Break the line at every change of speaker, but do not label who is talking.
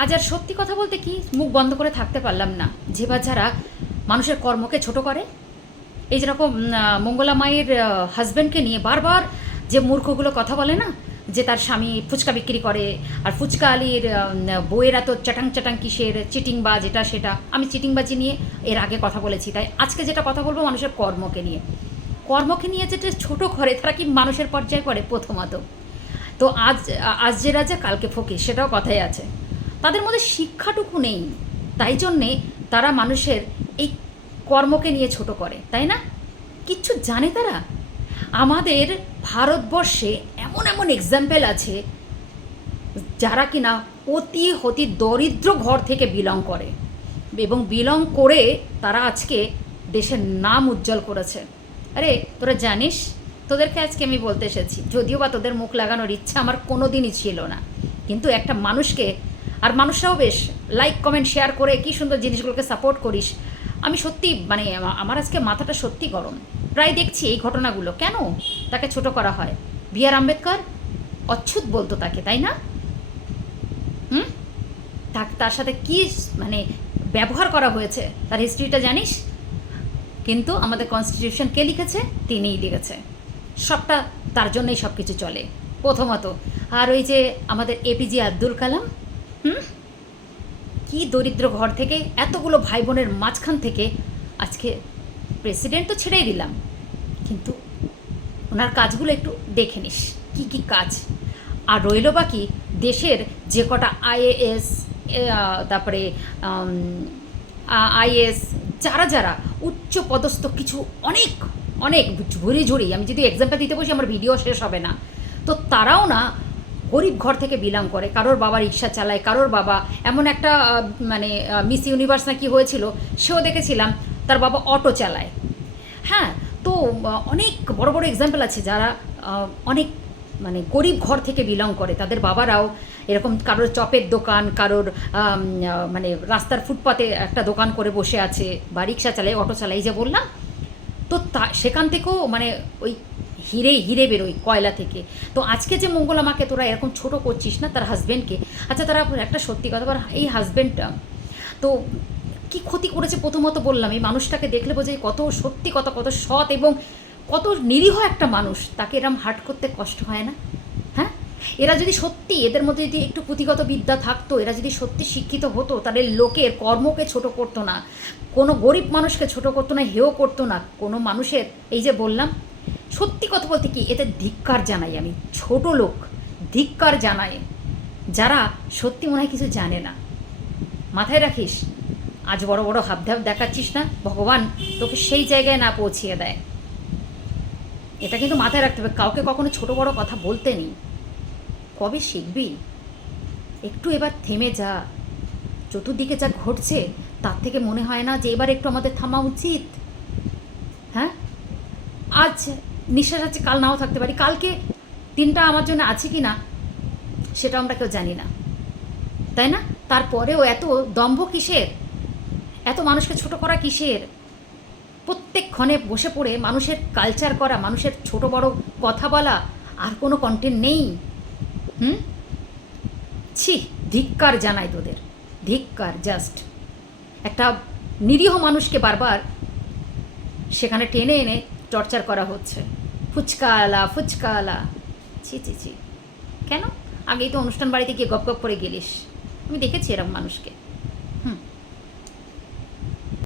আজ আর সত্যি কথা বলতে কি, মুখ বন্ধ করে থাকতে পারলাম না। যে যারা মানুষের কর্মকে ছোট করে, এই যেরকম মঙ্গলা মায়ের হাজব্যান্ডকে নিয়ে বারবার যে মূর্খগুলো কথা বলে না, যে তার স্বামী ফুচকা বিক্রি করে, আর ফুচকা আলির বইয়েরা তো চাটাং চাটাং কিসের চিটিংবাজ এটা সেটা, আমি চিটিংবাজি নিয়ে এর আগে কথা বলেছি। তাই আজকে যেটা কথা বলব মানুষের কর্মকে নিয়ে। কর্মকে নিয়ে যেটা ছোট ঘরে তারা কি মানুষের পর্যায়ে করে প্রথমত। তো আজ আজ যে রাজা, কালকে ফকির, সেটাও কথাই আছে। তাদের মধ্যে শিক্ষাটুকু নেই। তাই জন্যে তারা মানুষের এই কর্মকে নিয়ে ছোট করে, তাই না? কিচ্ছু জানে তারা? আমাদের ভারতবর্ষে এমন এমন এক্সাম্পল আছে যারা কিনা অতি অতি দরিদ্র ঘর থেকে বিলং করে এবং বিলং করে তারা আজকে দেশের নাম উজ্জ্বল করেছে। আরে, তোরা জানিস? তোদেরকে আজকে আমি বলতে এসেছি, যদিও বা তোদের মুখ লাগানোর ইচ্ছা আমার কোনো দিনই ছিল না। কিন্তু একটা মানুষকে আর মানুষরাও বেশ লাইক কমেন্ট শেয়ার করে কি সুন্দর জিনিসগুলোকে সাপোর্ট করিস। আমি সত্যি মানে আমার আজকে মাথাটা সত্যি গরম। প্রায় দেখছি এই ঘটনাগুলো। কেন তাকে ছোট করা হয়? বি আর আম্বেদকর? অচ্ছুত বলতো তাকে, তাই না? হুম? তার সাথে কি মানে ব্যবহার করা হয়েছে? তার হিস্ট্রিটা জানিস? কিন্তু আমাদের কনস্টিটিউশন কে লিখেছে? তিনিই লিখেছে। সবটা তার জন্যই সব কিছু চলে, প্রথমত। আর ওই যে আমাদের এপিজে আব্দুল কালাম হুম? কি দরিদ্র ঘর থেকে এতগুলো ভাই বোনের মাঝখান থেকে আজকে প্রেসিডেন্ট তো ছেড়েই দিলাম। কিন্তু ওনার কাজগুলো একটু দেখে নিস, কী কী কাজ। আর রইল বাকি দেশের যে কটা আইএএস তারপরে আইএস যারা যারা উচ্চ পদস্থ কিছু অনেক অনেক ঝুড়ি ঝুড়ি, আমি যদি এক্সাম্পল দিতে বসি, আমার ভিডিও শেষ হবে না। তো তারাও না গরিব ঘর থেকে বিলং করে, কারোর বাবা রিক্সা চালায়, কারোর বাবা এমন একটা মানে মিস ইউনিভার্স নাকি হয়েছিল, সেও দেখেছিলাম, তার বাবা অটো চালায়। হ্যাঁ তো অনেক বড় বড় এক্সাম্পল আছে যারা অনেক মানে গরিব ঘর থেকে বিলং করে। তাদের বাবারাও এরকম কারোর চপের দোকান, কারোর মানে রাস্তার ফুটপাতে একটা দোকান করে বসে আছে বা রিক্সা চালায় অটো চালায় যে বললাম, তো তা, সেখান থেকেও মানে ওই হিরে হিরে বেরোয় কয়লা থেকে। তো আজকে যে মঙ্গল আমাকে তোরা এরকম ছোট করছিস না তার হাজব্যান্ডকে আচ্ছা তারা একটা সত্যি কথা বল, এই হাজব্যান্ডটা তো কি ক্ষতি করেছে প্রথমত বললাম, এই মানুষটাকে দেখলে বোঝে কত সত্যি কত কত সৎ এবং কত নিরীহ একটা মানুষ, তাকে এরম হার্ট করতে কষ্ট হয় না? হ্যাঁ? এরা যদি সত্যি, এদের মধ্যে যদি একটু পুঁথিগত বিদ্যা থাকতো, এরা যদি সত্যি শিক্ষিত হতো, তাহলে লোকের কর্মকে ছোট করতো না, কোনো গরিব মানুষকে ছোট করতো না হেও করতো না, কোনো মানুষের, এই যে বললাম সত্যি কথা বলতে কি, এতে ধিক্কার জানাই আমি, ছোট লোক, ধিক্কার জানাই। যারা সত্যি মনে হয় কিছু জানে না। মাথায় রাখিস, আজ বড় বড় হাবধাব দেখাচ্ছিস না, ভগবান তোকে সেই জায়গায় না পৌঁছিয়ে দেয়। এটা কিন্তু মাথায় রাখতে হবে, কাউকে কখনো ছোট বড় কথা বলতে নেই। কবে শিখবি? একটু এবার থেমে যা। চতুর্দিকে যা ঘটছে, তার থেকে মনে হয় না যে এবার একটু আমাদের থামা উচিত। হ্যাঁ? আজ নিঃশ্বাস আছে কাল নাও থাকতে পারি। কালকে দিনটা আমার জন্য আছে কি না সেটা আমরা কেউ জানি না। তাই না? তারপরেও এত দম্ভ কিসের? এত মানুষকে ছোট করা কিসের? প্রত্যেক ক্ষণে বসে পড়ে মানুষের কালচার করা, মানুষের ছোট বড় কথা বলা, আর কোনো কন্টেন্ট নেই। হুম? ছি, ধিক্কার জানাই তোদের। ধিক্কার জাস্ট একটা নিরীহ মানুষকে বারবার সেখানে টেনে এনে টর্চার করা হচ্ছে। ফুচকা আলা ফুচকা আলা ছি ছি ছি। কেন? আগেই তো অনুষ্ঠান বাড়িতে গিয়ে গপ গপ করে গেলিস। আমি দেখেছি এরকম মানুষকে।